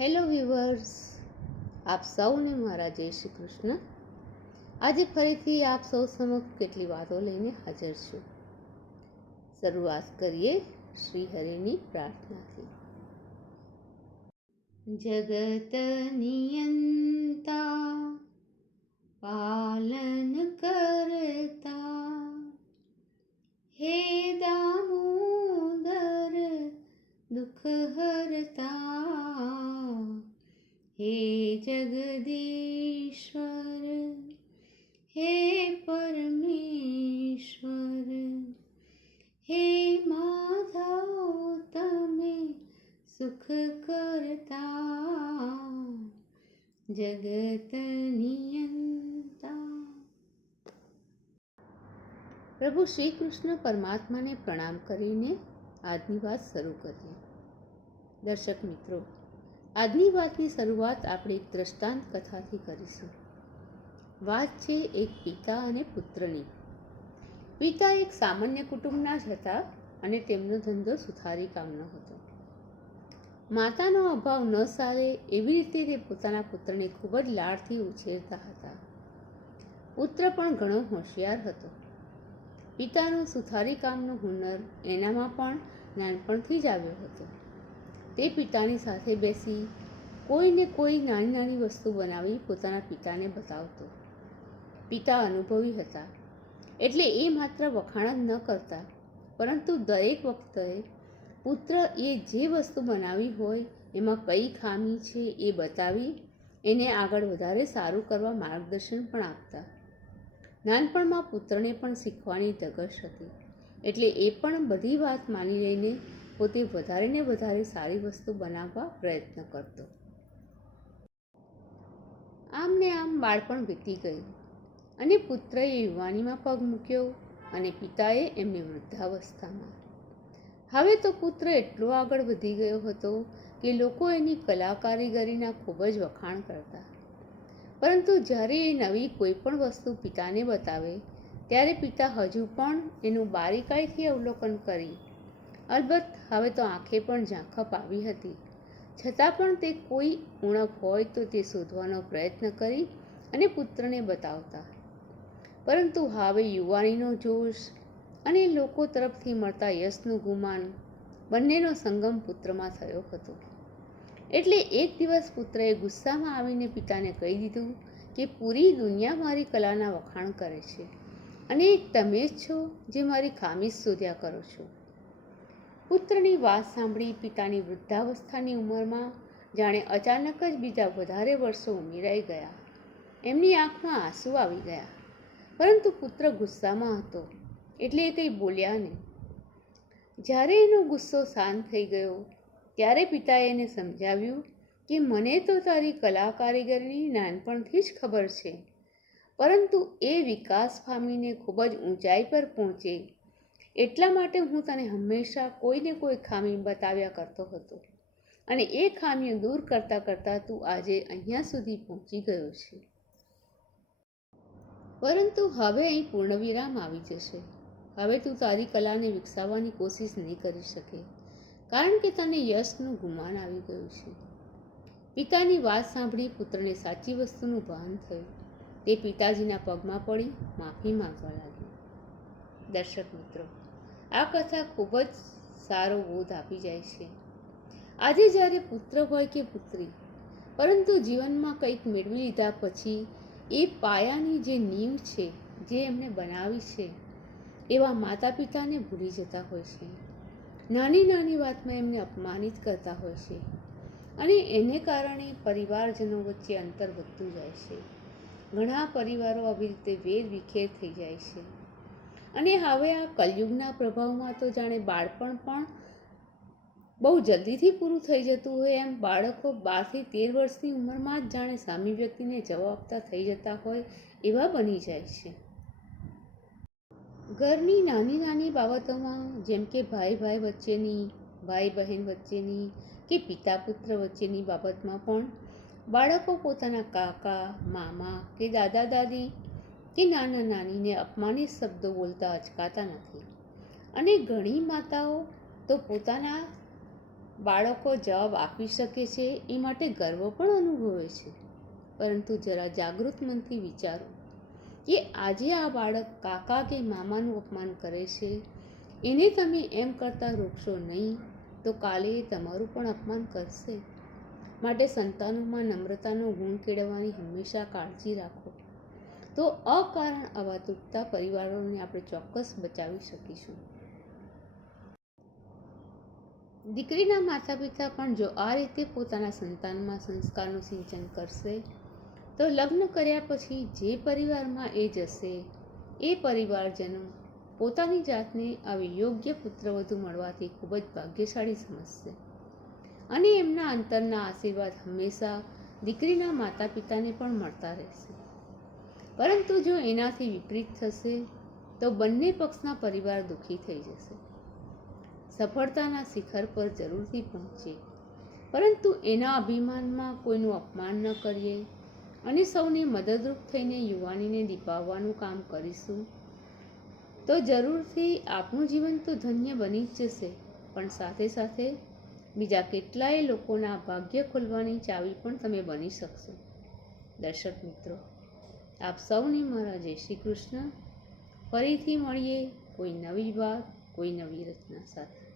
Hello viewers, આપ સૌને મારા જય શ્રી કૃષ્ણ. આજે ફરીથી આપ સૌ સમક્ષ કેટલી વાતો લઈને હાજર છું. શરૂઆત કરીએ શ્રી હરિની પ્રાર્થનાથી. જગત નિયંતા પાલન કરતા હે દામોદર દુઃખ હરતા હે જગદીશ્વર હે પરમેશ્વર હે માધવ તમે સુખ કરતા જગત નિયંતા. પ્રભુ શ્રી કૃષ્ણ પરમાત્માને પ્રણામ કરીને આજની વાત શરૂ કરીએ. દર્શક મિત્રો, આજની વાતની શરૂઆત આપણે એક દ્રષ્ટાંત કથાથી કરીશું. વાત છે એક પિતા અને પુત્રની. પિતા એક સામાન્ય કુટુંબના જ હતા અને તેમનો ધંધો સુથારી કામનો હતો. માતાનો અભાવ ન સારે એવી રીતે તે પોતાના પુત્રને ખૂબ જ લાડથી ઉછેરતા હતા. પુત્ર પણ ઘણો હોશિયાર હતો. પિતાનું સુથારી કામનો હુનર એનામાં પણ નાનપણથી જ આવ્યો હતો. તે પિતાની સાથે બેસી કોઈને કોઈ નાની નાની વસ્તુ બનાવી પોતાના પિતાને બતાવતો. પિતા અનુભવી હતા એટલે એ માત્ર વખાણ જ ન કરતા, પરંતુ દરેક વખતે પુત્ર એ જે વસ્તુ બનાવી હોય એમાં કઈ ખામી છે એ બતાવી એને આગળ વધારે સારું કરવા માર્ગદર્શન પણ આપતા. નાનપણમાં પુત્રને પણ શીખવાની ધગશ હતી એટલે એ પણ બધી વાત માની લઈને પોતે વધારે ને વધારે સારી વસ્તુ બનાવવા પ્રયત્ન કરતો. આમ ને આમ બાળપણ વીતી ગયું અને પુત્રએ યુવાનીમાં પગ મૂક્યો અને પિતાએ એમની વૃદ્ધાવસ્થામાં. હવે તો પુત્ર એટલો આગળ વધી ગયો હતો કે લોકો એની કલા કારીગરીના ખૂબ જ વખાણ કરતા. પરંતુ જ્યારે એ નવી કોઈ પણ વસ્તુ પિતાને બતાવે ત્યારે પિતા હજુ પણ એનું બારીકાઈથી અવલોકન કરી. અલબત્ત હવે તો આંખે પણ ઝાંખપ આવી હતી, છતાં પણ તે કોઈ ઉણપ હોય તો તે શોધવાનો પ્રયત્ન કરી અને પુત્રને બતાવતા. પરંતુ હવે યુવાનીનો જોશ અને લોકો તરફથી મળતા યશનું ગુમાન બંનેનો સંગમ પુત્રમાં થયો હતો. એટલે એક દિવસ પુત્રએ ગુસ્સામાં આવીને પિતાને કહી દીધું કે પૂરી દુનિયા મારી કલાના વખાણ કરે છે અને તમે જ છો જે મારી ખામી શોધ્યા કરો છો. પુત્રની વાત સાંભળી પિતાની વૃદ્ધાવસ્થાની ઉંમરમાં જાણે અચાનક જ બીજા વધારે વર્ષો ઉમેરાઈ ગયા. એમની આંખમાં આંસુ આવી ગયા, પરંતુ પુત્ર ગુસ્સામાં હતો એટલે એ કંઈ બોલ્યા નહીં. જ્યારે એનો ગુસ્સો શાંત થઈ ગયો ત્યારે પિતાએ એને સમજાવ્યું કે મને તો તારી કલા કારીગરીની નાનપણથી જ ખબર છે, પરંતુ એ વિકાસ પામીને ખૂબ જ ઊંચાઈ પર પહોંચે એટલા માટે હું તને હંમેશા કોઈને કોઈ ખામી બતાવ્યા કરતો હતો અને એ ખામીઓ દૂર કરતાં કરતાં તું આજે અહીંયા સુધી પહોંચી ગયો છે. પરંતુ હવે અહીં પૂર્ણવિરામ આવી જશે. હવે તું તારી કલાને વિકસાવવાની કોશિશ નહીં કરી શકે, કારણ કે તને યશનું ગુમાન આવી ગયું છે. પિતાની વાત સાંભળી પુત્રને સાચી વસ્તુનું ભાન થયું. તે પિતાજીના પગમાં પડી માફી માંગવા લાગ્યો. દર્શક મિત્રો, આ કથા ખૂબ જ સારો બોધ આપી જાય છે. આજે જ્યારે પુત્ર હોય કે પુત્રી, પરંતુ જીવનમાં કંઈક મેળવી લીધા પછી એ પાયાની જે નીંવ છે, જે એમને બનાવી છે, એવા માતા પિતાને ભૂલી જતા હોય છે. નાની નાની વાતમાં એમને અપમાનિત કરતા હોય છે અને એને કારણે પરિવારજનો વચ્ચે અંતર વધતું જાય છે. ઘણા પરિવારો આવી રીતે વેર વિખેર થઈ જાય છે. અને હવે આ કલયુગના પ્રભાવમાં તો જાણે બાળપણ પણ બહુ જલ્દીથી પૂરું થઈ જતું હોય એમ બાળકો 12 થી 13 વર્ષની ઉંમરમાં જ જાણે સામી વ્યક્તિને જવાબ આપતા થઈ જતા હોય એવા બની જાય છે. ઘરની નાની નાની બાબતોમાં, જેમ કે ભાઈ ભાઈ વચ્ચેની, ભાઈ બહેન વચ્ચેની કે પિતા પુત્ર વચ્ચેની બાબતમાં પણ બાળકો પોતાના કાકા, મામા કે દાદા દાદી કે નાના નાનીને અપમાનિત શબ્દો બોલતા અચકાતા નથી. અને ઘણી માતાઓ તો પોતાના બાળકો જવાબ આપી શકે છે એ માટે ગર્વ પણ અનુભવે છે. પરંતુ જરા જાગૃત મનથી વિચારો કે આજે આ બાળક કાકા કે મામાનું અપમાન કરે છે, એને તમે એમ કરતા રોકશો નહીં તો કાલે એ તમારું પણ અપમાન કરશે. માટે સંતાનોમાં નમ્રતાનો ગુણ કેળવવાની હંમેશા કાળજી રાખો. તો અકારણ આવા તૂટતા પરિવારોને આપણે ચોક્કસ બચાવી શકીશું. દીકરીના માતા પિતા પણ જો આ રીતે પોતાના સંતાનમાં સંસ્કારનું સિંચન કરશે તો લગ્ન કર્યા પછી જે પરિવારમાં એ જશે એ પરિવારજનો પોતાની જાતને આવી યોગ્ય પુત્રવધુ મળવાથી ખૂબ જ ભાગ્યશાળી સમજશે અને એમના અંતરના આશીર્વાદ હંમેશા દીકરીના માતા પિતાને પણ મળતા રહેશે. પરંતુ જો એનાથી વિપરીત થશે તો બંને પક્ષના પરિવાર દુઃખી થઈ જશે. સફળતાના શિખર પર જરૂરથી પહોંચીએ, પરંતુ એના અભિમાનમાં કોઈનું અપમાન ન કરીએ અને સૌને મદદરૂપ થઈને યુવાનીને દીપાવવાનું કામ કરીશું તો જરૂરથી આપણું જીવન તો ધન્ય બની જ જશે, પણ સાથે સાથે બીજા કેટલાય લોકોના ભાગ્ય ખોલવાની ચાવી પણ તમે બની શકશો. દર્શક મિત્રો, આપ સૌને મારા જય શ્રી કૃષ્ણ. ફરીથી મળીએ કોઈ નવી વાત, કોઈ નવી રચના સાથે.